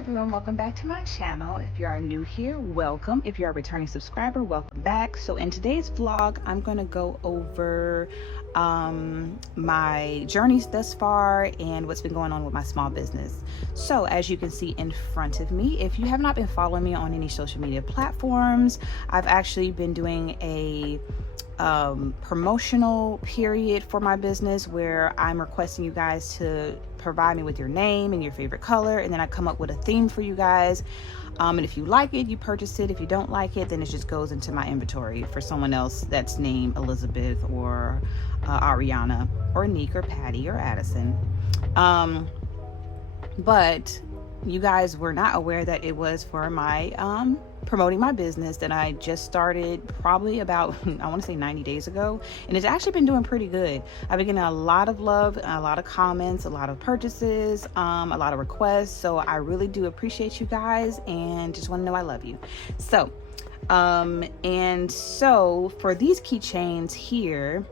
everyone, welcome back to my channel. If you are new here, welcome. If you're a returning subscriber, welcome back. So in today's vlog, I'm going to go over my journeys thus far and what's been going on with my small business. So as you can see in front of me, if you have not been following me on any social media platforms, I've actually been doing a promotional period for my business where I'm requesting you guys to provide me with your name and your favorite color, and then I come up with a theme for you guys, and if you like it, you purchase it. If you don't like it, then it just goes into my inventory for someone else that's named Elizabeth or Ariana or Nick or Patty or Addison. But you guys were not aware that it was for my promoting my business that I just started probably about I want to say 90 days ago, and it's actually been doing pretty good. I've been getting a lot of love, a lot of comments, a lot of purchases, a lot of requests, so I really do appreciate you guys and just want to know I love you. So and so for these keychains here,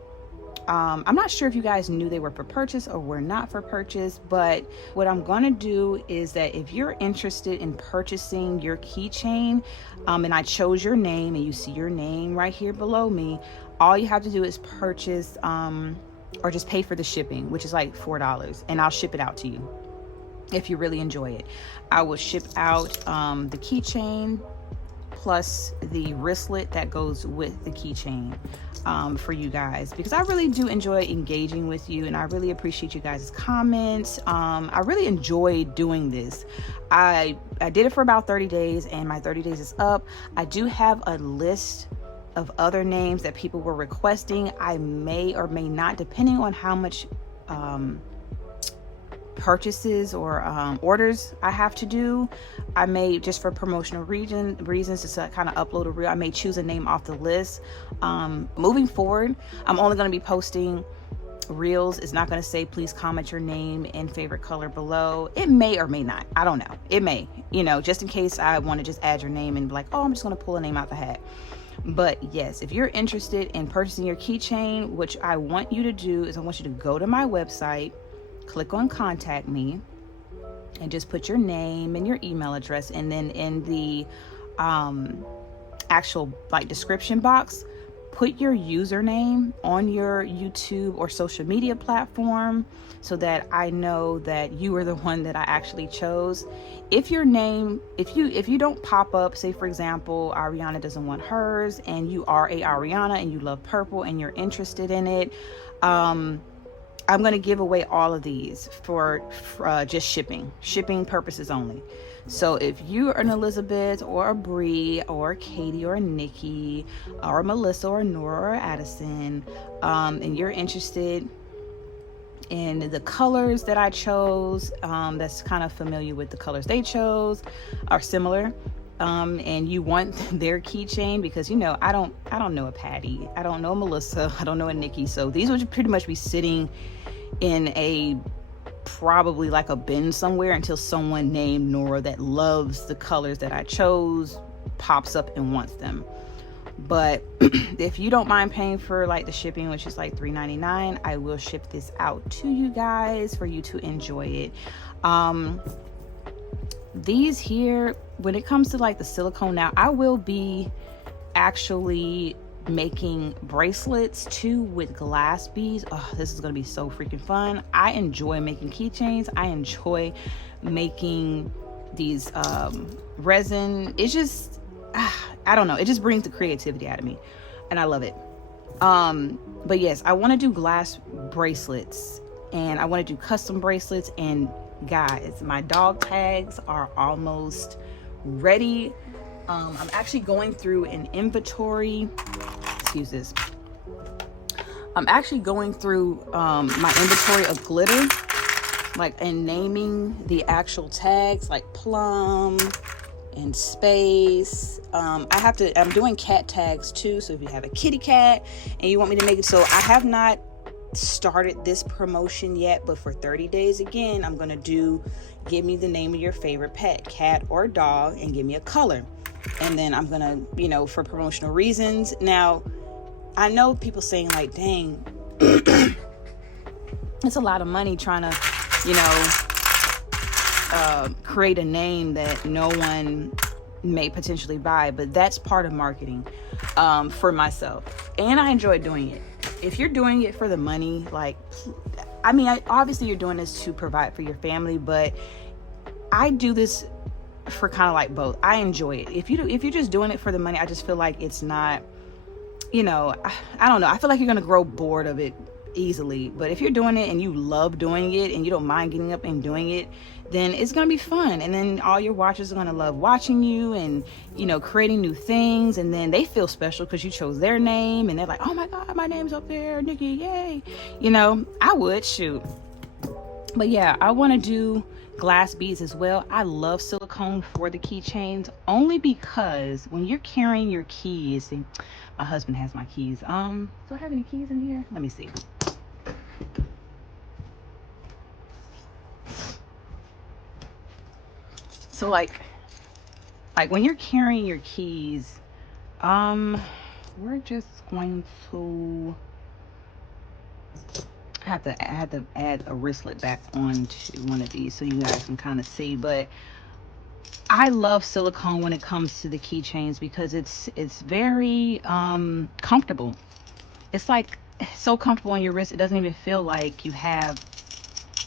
I'm not sure if you guys knew they were for purchase or were not for purchase, but what I'm going to do is that if you're interested in purchasing your keychain, and I chose your name and you see your name right here below me, all you have to do is purchase or just pay for the shipping, which is like $4, and I'll ship it out to you if you really enjoy it. I will ship out the keychain plus the wristlet that goes with the keychain for you guys, because I really do enjoy engaging with you and I really appreciate you guys' comments. I really enjoy doing this. I did it for about 30 days and my 30 days is up. I do have a list of other names that people were requesting. I may or may not, depending on how much purchases or orders I have to do, I may, just for promotional reasons, to kind of upload a reel, I may choose a name off the list. Moving forward, I'm only going to be posting reels. It's not going to say please comment your name and favorite color below. It may or may not, I don't know, it may, you know, just in case I want to just add your name and be like, oh, I'm just going to pull a name out the hat. But yes, if you're interested in purchasing your keychain, which I want you to do is I want you to go to my website, click on contact me, and just put your name and your email address, and then in the actual like description box, put your username on your YouTube or social media platform so that I know that you are the one that I actually chose. If your name, if you don't pop up, say for example Ariana doesn't want hers and you are a Ariana and you love purple and you're interested in it, I'm going to give away all of these for just shipping purposes only. So if you are an Elizabeth or a Bree or a Katie or a Nikki or a Melissa or a Nora or a Addison, and you're interested in the colors that I chose, that's kind of familiar with the colors they chose, are similar, and you want their keychain, because you know I don't know a Patty, I don't know a Melissa, I don't know a Nikki, so these would pretty much be sitting in a probably like a bin somewhere until someone named Nora that loves the colors that I chose pops up and wants them. But if you don't mind paying for like the shipping, which is like $3.99, I will ship this out to you guys for you to enjoy it. These here, when it comes to like the silicone, now I will be actually making bracelets too with glass beads. Oh, this is gonna be so freaking fun. I enjoy making keychains. I enjoy making these resin. It's just I don't know, it just brings the creativity out of me and I love it. But yes, I want to do glass bracelets and I want to do custom bracelets, and guys, my dog tags are almost ready. I'm actually going through an inventory. Excuse this. I'm actually going through my inventory of glitter, like, and naming the actual tags, like plum and space. I'm doing cat tags too. So if you have a kitty cat and you want me to make it, so I have not started this promotion yet, but for 30 days again, I'm gonna do give me the name of your favorite pet, cat or dog, and give me a color. And then I'm gonna, you know, for promotional reasons. Now, I know people saying like, dang, it's a lot of money trying to, you know, create a name that no one may potentially buy, but that's part of marketing for myself, and I enjoy doing it. If you're doing it for the money, like, I mean, obviously you're doing this to provide for your family, but I do this for kind of like both. I enjoy it. If you're just doing it for the money, I just feel like it's not, you know, I don't know. I feel like you're gonna grow bored of it easily. But if you're doing it and you love doing it and you don't mind getting up and doing it, then it's gonna be fun. And then all your watchers are gonna love watching you and, you know, creating new things. And then they feel special because you chose their name, and they're like, oh my god, my name's up there, Nikki, yay. You know, I would shoot. But yeah, I want to do glass beads as well. I love silicone for the keychains only because when you're carrying your keys, see, my husband has my keys. Do I have any keys in here? Let me see. So like when you're carrying your keys, we're just going to I had to add a wristlet back onto one of these so you guys can kind of see. But I love silicone when it comes to the keychains because it's very comfortable. It's like so comfortable on your wrist, it doesn't even feel like you have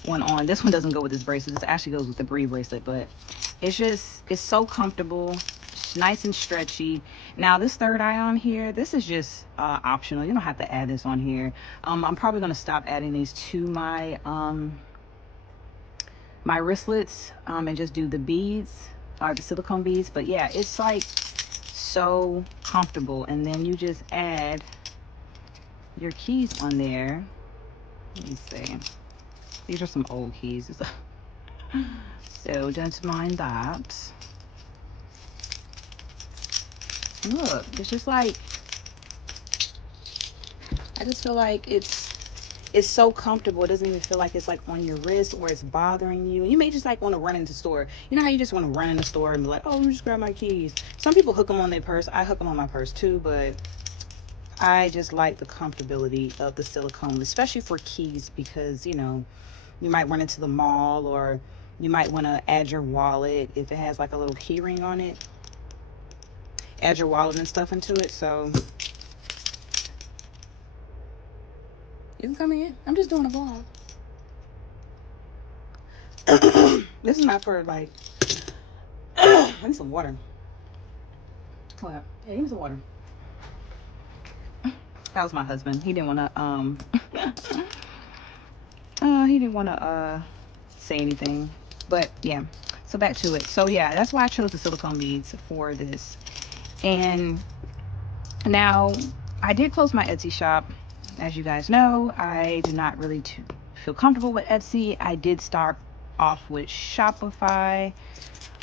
one on. This one doesn't go with this bracelet. This actually goes with the Bree bracelet, but it's so comfortable. It's nice and stretchy. Now this third eye on here, this is just optional. You don't have to add this on here. I'm probably going to stop adding these to my my wristlets and just do the beads, or the silicone beads. But yeah, it's like so comfortable. And then you just add your keys on there. Let me see. These are some old keys. So don't mind that. Look, it's just like, I just feel like it's so comfortable. It doesn't even feel like it's like on your wrist or it's bothering you. You may just like want to run into the store. You know how you just want to run in the store and be like, oh, let me just grab my keys. Some people hook them on their purse. I hook them on my purse too, but I just like the comfortability of the silicone, especially for keys, because, you know, you might run into the mall, or you might want to add your wallet if it has like a little key ring on it. Add your wallet and stuff into it. So you can come in. I'm just doing a vlog. This is not for like I need some water. What? Yeah, give me some water. That was my husband. He didn't want to he didn't want to say anything. But yeah, so back to it. So yeah, that's why I chose the silicone beads for this. And now I did close my Etsy shop. As you guys know, I do not really feel comfortable with Etsy. I did start off with Shopify.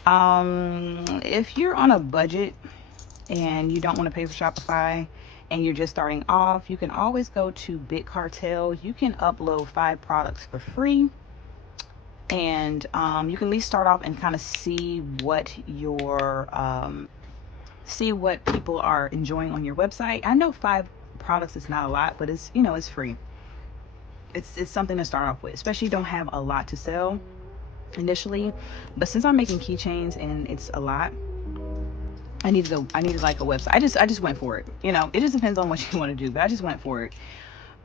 If you're on a budget and you don't want to pay for Shopify and you're just starting off, you can always go to Big Cartel. You can upload 5 products for free, and you can at least start off and kind of see what your see what people are enjoying on your website. I know 5 products is not a lot, but it's, you know, it's free. It's something to start off with, especially if you don't have a lot to sell initially. But since I'm making keychains and it's a lot, I needed like a website. I just went for it. You know, it just depends on what you want to do, but I just went for it.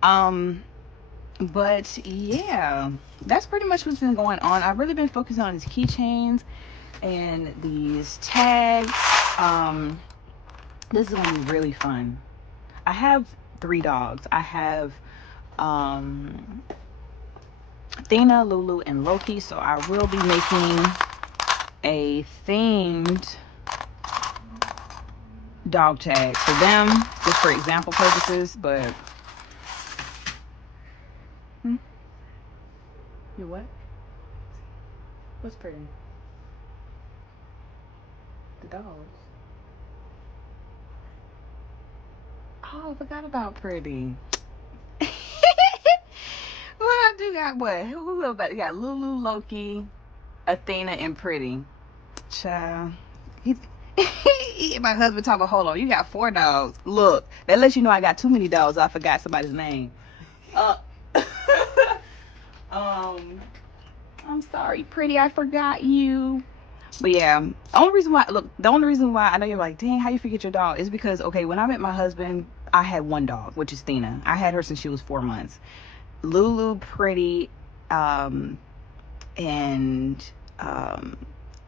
But yeah, that's pretty much what's been going on. I've really been focusing on these keychains and these tags. This is gonna be really fun. I have 3 dogs. I have Athena, Lulu, and Loki. So I will be making a themed dog tag for them, just for example purposes. But you what? What's pretty? The dogs. Oh, I forgot about Pretty. Well, I do got what? Who else? You got Lulu, Loki, Athena, and Pretty. Child. My husband talking about, hold on, you got 4 dogs. Look, that lets you know I got too many dogs. I forgot somebody's name. I'm sorry, pretty, I forgot you. But yeah, the only reason why I know you're like, dang, how you forget your dog, is because, okay, when I met my husband, I had one dog, which is Thina. I had her since she was 4 months. Lulu, Pretty, and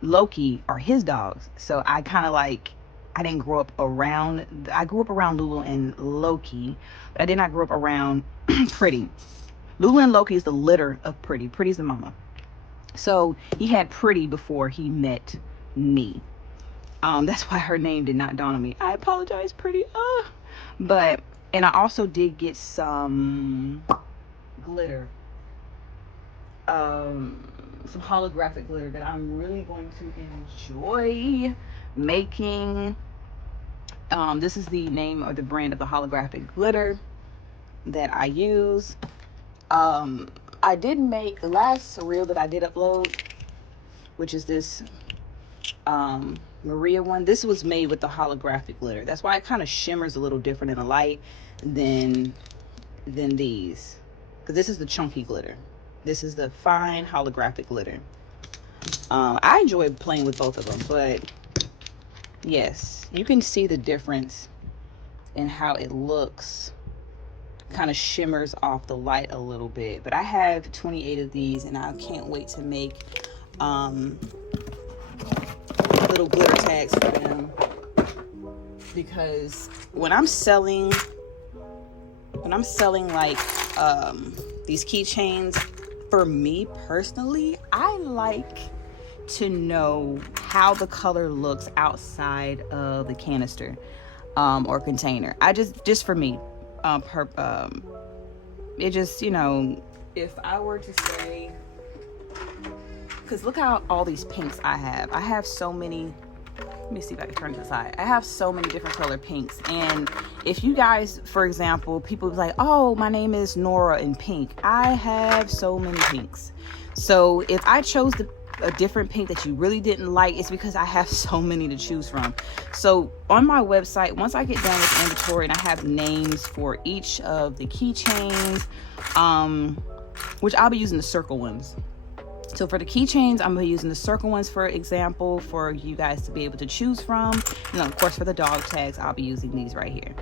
Loki are his dogs. So I kind of like, I didn't grow up around, I grew up around Lulu and Loki, but I did not grow up around Pretty. Lulu and Loki is the litter of Pretty. Pretty's the mama. So he had Pretty before he met me. That's why her name did not dawn on me. I apologize, Pretty. But, and I also did get some glitter. Some holographic glitter that I'm really going to enjoy making. This is the name or the brand of the holographic glitter that I use. I did make the last reel that I did upload, which is this Maria one. This was made with the holographic glitter. That's why it kind of shimmers a little different in the light than these, because this is the chunky glitter. This is the fine holographic glitter. I enjoy playing with both of them, but yes, you can see the difference in how it looks. Kind of shimmers off the light a little bit. But I have 28 of these, and I can't wait to make little glitter tags for them, because when I'm selling like these keychains, for me personally, I like to know how the color looks outside of the canister or container. Just for me, it just, you know, if I were to say, because look how all these pinks I have so many. Let me see if I can turn to the side. I have so many different color pinks. And if you guys, for example, people be like, oh, my name is Nora in pink. I have so many pinks. So if I chose a different pink that you really didn't like, it's because I have so many to choose from. So on my website, once I get done with the inventory and I have names for each of the keychains, which I'll be using the circle ones. So for the keychains, I'm going to be using the circle ones, for example, for you guys to be able to choose from. And of course, for the dog tags, I'll be using these right here.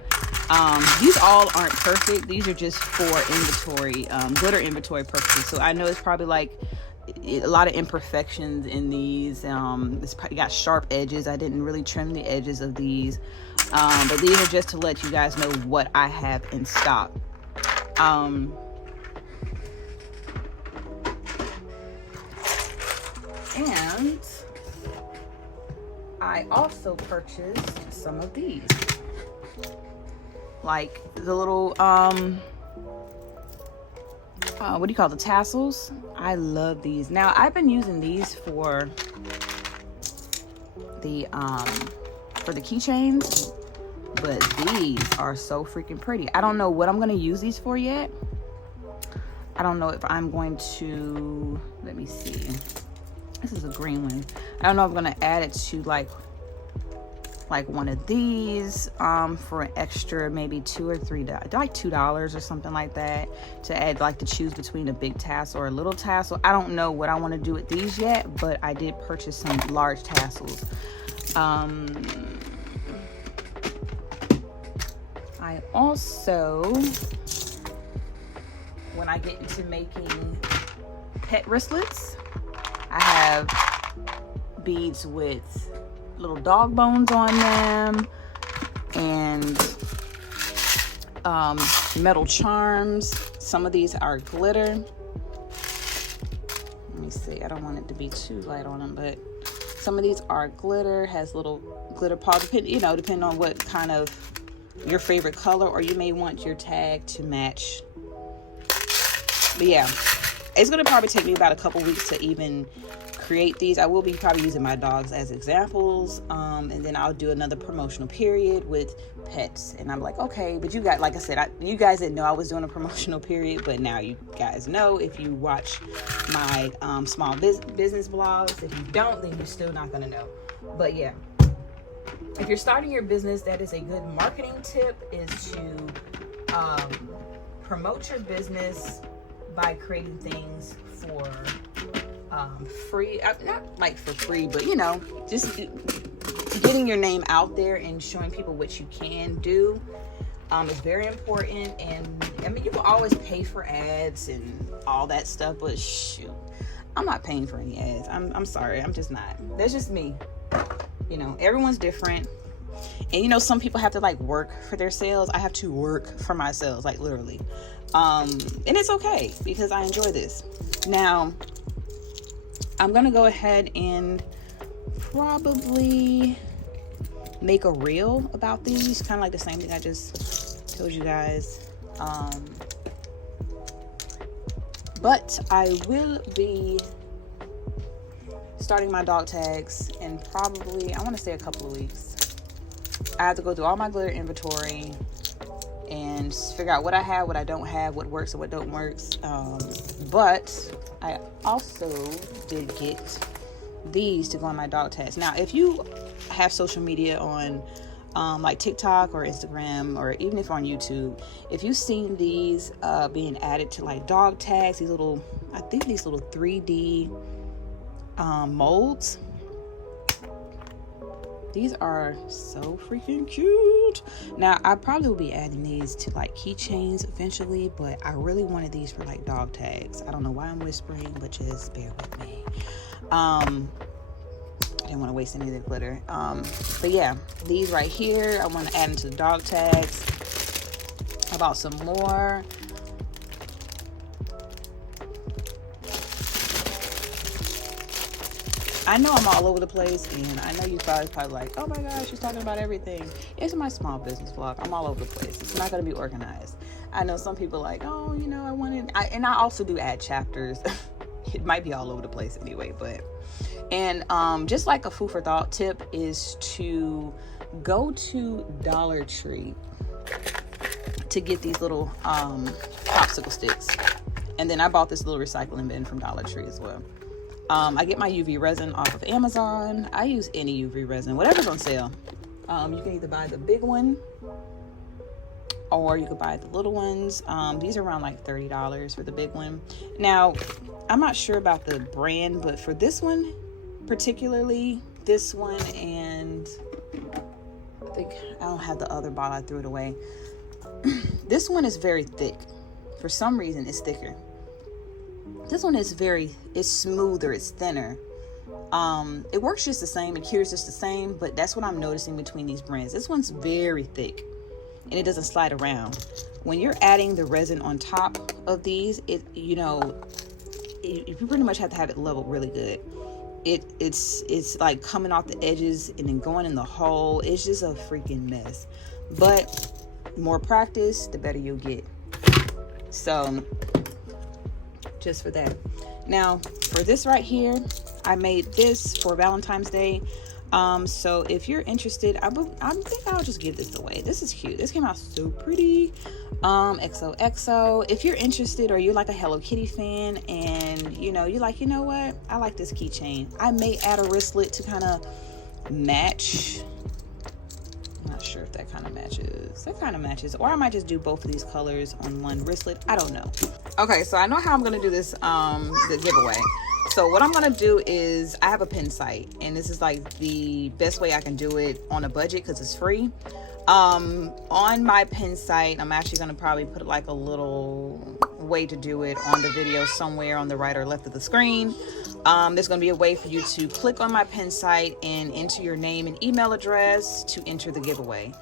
These all aren't perfect. These are just for inventory, glitter inventory purposes. So I know it's probably like a lot of imperfections in these. It's probably got sharp edges. I didn't really trim the edges of these. But these are just to let you guys know what I have in stock. And I also purchased some of these, like the little what do you call the tassels? I love these. Now I've been using these for the keychains, but these are so freaking pretty. I don't know what I'm gonna use these for yet. I don't know if I'm going to, let me see. This is a green one. I don't know if I'm gonna add it to like one of these for an extra maybe $2 or $3, like $2 or something like that, to add, like to choose between a big tassel or a little tassel. I don't know what I want to do with these yet, but I did purchase some large tassels. I also, when I get into making pet wristlets, I have beads with little dog bones on them, and metal charms. Some of these are glitter. Let me see, I don't want it to be too light on them, but some of these are glitter, has little glitter paws, depending on what kind of your favorite color, or you may want your tag to match. But yeah, it's gonna probably take me about a couple weeks to even create these. I will be probably using my dogs as examples, and then I'll do another promotional period with pets. And I'm like, okay, but you got, like I said, you guys didn't know I was doing a promotional period, but now you guys know if you watch my small business vlogs. If you don't, then you're still not gonna know. But yeah, if you're starting your business, that is a good marketing tip, is to promote your business by creating things for free, not like for free, but you know, just getting your name out there and showing people what you can do is very important. And I mean, you can always pay for ads and all that stuff, but shoot, I'm not paying for any ads. I'm sorry, I'm just not. That's just me. You know, everyone's different. And you know, some people have to like work for their sales. I have to work for my sales, like literally. And it's okay because I enjoy this. Now, I'm gonna go ahead and probably make a reel about these, kind of like the same thing I just told you guys. But I will be starting my dog tags in probably, I want to say a couple of weeks. I have to go through all my glitter inventory and figure out what I have, what I don't have, what works and what don't works. But I also did get these to go on my dog tags. Now, if you have social media on like TikTok or Instagram, or even if on YouTube, if you've seen these being added to like dog tags, these little, I think these little 3D molds, these are so freaking cute. Now, I probably will be adding these to like keychains eventually, but I really wanted these for like dog tags. I don't know why I'm whispering, but just bear with me. I didn't want to waste any of the glitter. But yeah, these right here, I want to add them to the dog tags. I bought some more. I know I'm all over the place, and I know you guys probably like, oh my gosh, she's talking about everything. It's my small business vlog. I'm all over the place. It's not going to be organized. I know some people like, oh, you know, and I also do add chapters. It might be all over the place anyway, but, and just like a food for thought tip is to go to Dollar Tree to get these little popsicle sticks. And then I bought this little recycling bin from Dollar Tree as well. I get my UV resin off of Amazon. I use any UV resin, whatever's on sale. You can either buy the big one or you could buy the little ones. These are around like $30 for the big one. Now, I'm not sure about the brand, but for this one, particularly this one, and I think I don't have the other bottle, I threw it away. This one is very thick. For some reason, it's thicker. This one is it's smoother, it's thinner. It works just the same, it cures just the same, but that's what I'm noticing between these brands. This one's very thick and it doesn't slide around. When you're adding the resin on top of these, you pretty much have to have it leveled really good. It's like coming off the edges and then going in the hole. It's just a freaking mess. But more practice, the better you'll get. So just for that. Now for this right here, I made this for Valentine's Day. So if you're interested, I think I'll just give this away. This is cute. This came out so pretty. XOXO. If you're interested, or you're like a Hello Kitty fan and you're like, you know what, I like this keychain, I may add a wristlet to kind of match. I'm not sure if that kind of matches. That kind of matches. Or I might just do both of these colors on one wristlet. I don't know. Okay, so I know how I'm going to do this the giveaway. So what I'm going to do is, I have a pin site, and this is like the best way I can do it on a budget because it's free. On my pin site, I'm actually going to probably put like a little way to do it on the video somewhere on the right or left of the screen. There's going to be a way for you to click on my pin site and enter your name and email address to enter the giveaway.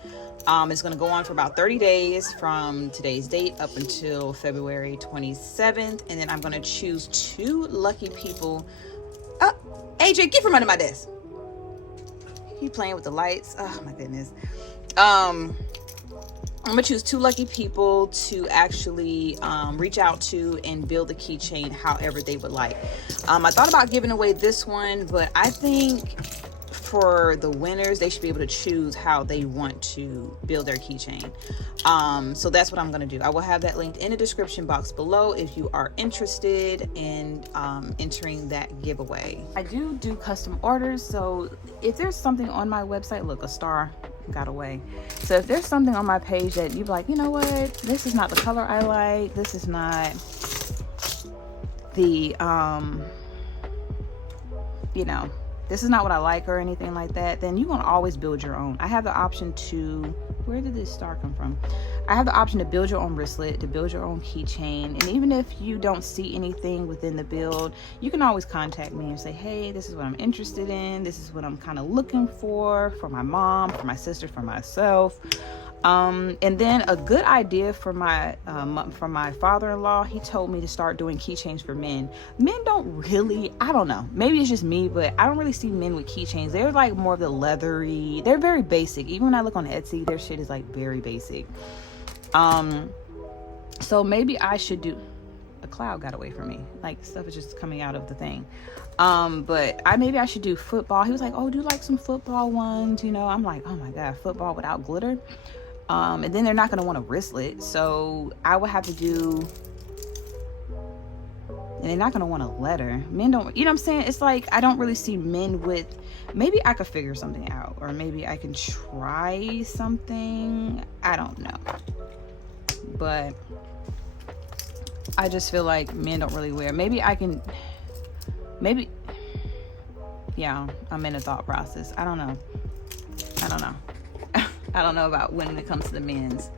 It's going to go on for about 30 days from today's date up until February 27th. And then I'm going to choose 2 lucky people. AJ, get from under my desk. He playing with the lights. Oh my goodness. I'm gonna choose 2 lucky people to actually reach out to and build a keychain however they would like. I thought about giving away this one, but I think for the winners, they should be able to choose how they want to build their keychain. So that's what I'm going to do. I will have that linked in the description box below if you are interested in entering that giveaway. I do custom orders, so if there's something on my website, look, a star got away. So if there's something on my page that you're like, you know what, this is not the color I like, this is not the you know, this is not what I like or anything like that, then you're gonna always build your own. I have the option to, where did this star come from? I have the option to build your own wristlet, to build your own keychain. And even if you don't see anything within the build, you can always contact me and say, hey, this is what I'm interested in. This is what I'm kind of looking for my mom, for my sister, for myself. And then a good idea for my father-in-law, he told me to start doing keychains for men. Men don't really, I don't know, maybe it's just me, but I don't really see men with keychains. They're like more of the leathery, they're very basic. Even when I look on Etsy, their shit is like very basic. So maybe I should do, a cloud got away from me, like stuff is just coming out of the thing. But maybe I should do football. He was like, oh, do like some football ones, you know? I'm like, oh my God, football without glitter. And then they're not going to want a wristlet. So I would have to do, and they're not going to want a letter. Men don't, you know what I'm saying? It's like, I don't really see men with, maybe I could figure something out, or maybe I can try something. I don't know. But I just feel like men don't really wear, maybe I can, maybe, yeah, I'm in a thought process. I don't know. I don't know about when it comes to the men's.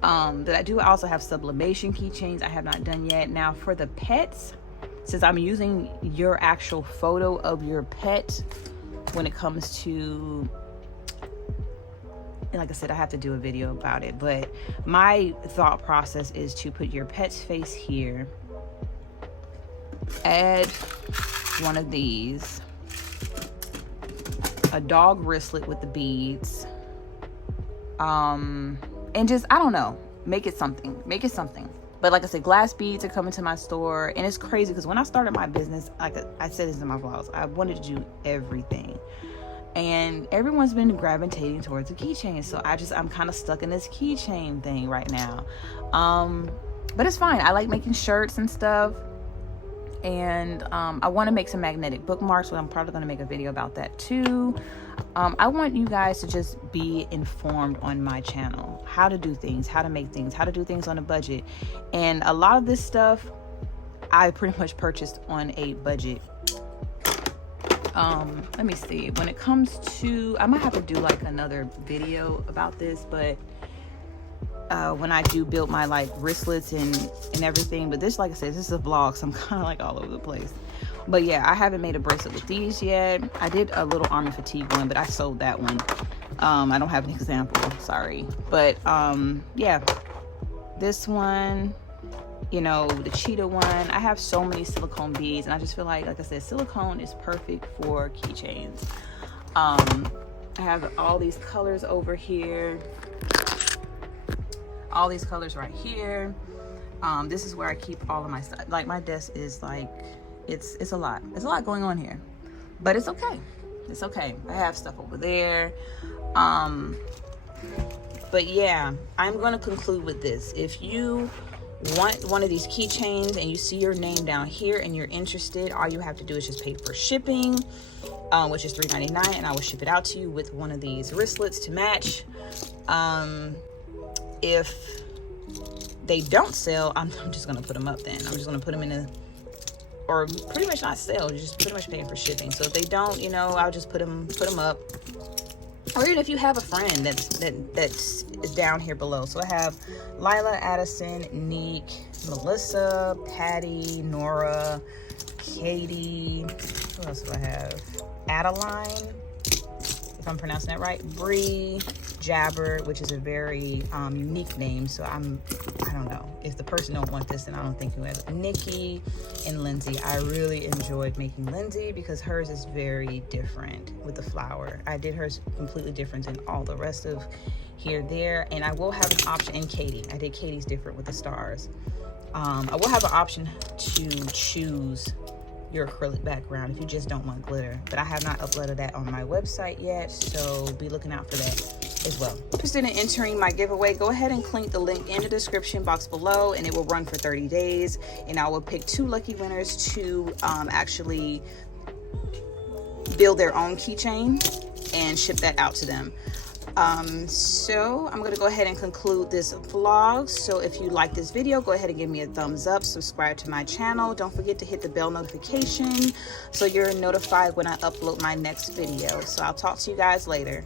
But I do also have sublimation keychains I have not done yet. Now for the pets, since I'm using your actual photo of your pet when it comes to, and like I said, I have to do a video about it, but my thought process is to put your pet's face here, add one of these, a dog wristlet with the beads, and just, I don't know, make it something. But like I said, glass beads are coming to my store, and it's crazy because when I started my business, like I said this in my vlogs, I wanted to do everything, and everyone's been gravitating towards a keychain. So I'm kind of stuck in this keychain thing right now. But it's fine. I like making shirts and stuff, and I want to make some magnetic bookmarks, so I'm probably going to make a video about that too. I want you guys to just be informed on my channel, how to do things, how to make things, how to do things on a budget. And a lot of this stuff I pretty much purchased on a budget. Let me see, when it comes to, I might have to do like another video about this, but when I do build my like wristlets and everything. But this, like I said, this is a vlog, so I'm kind of like all over the place. But yeah, I haven't made a bracelet with these yet. I did a little army fatigue one, but I sold that one. I don't have an example, sorry. But yeah, this one, you know, the cheetah one. I have so many silicone beads, and I just feel like I said, silicone is perfect for keychains. I have all these colors over here, all these colors right here. This is where I keep all of my stuff. Like, my desk is like, it's a lot. There's a lot going on here, but it's okay. It's okay. I have stuff over there. But yeah, I'm going to conclude with this. If you want one of these keychains and you see your name down here and you're interested, all you have to do is just pay for shipping, which is $3.99, and I will ship it out to you with one of these wristlets to match. If they don't sell, I'm just going to put them up then. I'm just going to put them in a, or pretty much not sell, you're just pretty much paying for shipping. So if they don't, you know, I'll just put them up. Or even if you have a friend that's down here below. So I have Lila, Addison, Neek, Melissa, Patty, Nora, Katie, who else do I have? Adeline, if I'm pronouncing that right, Bree, Jabber, which is a very unique name, so I don't know. If the person don't want this, then I don't think you have it. Nikki and Lindsay. I really enjoyed making Lindsay because hers is very different with the flower. I did hers completely different than all the rest of here, there. And I will have an option, and Katie. I did Katie's different with the stars. I will have an option to choose your acrylic background if you just don't want glitter, but I have not uploaded that on my website yet, so be looking out for that as well. If you're interested in entering my giveaway, go ahead and click the link in the description box below, and it will run for 30 days, and I will pick 2 lucky winners to actually build their own keychain and ship that out to them. So I'm gonna go ahead and conclude this vlog. So if you like this video, go ahead and give me a thumbs up, subscribe to my channel. Don't forget to hit the bell notification so you're notified when I upload my next video. So I'll talk to you guys later.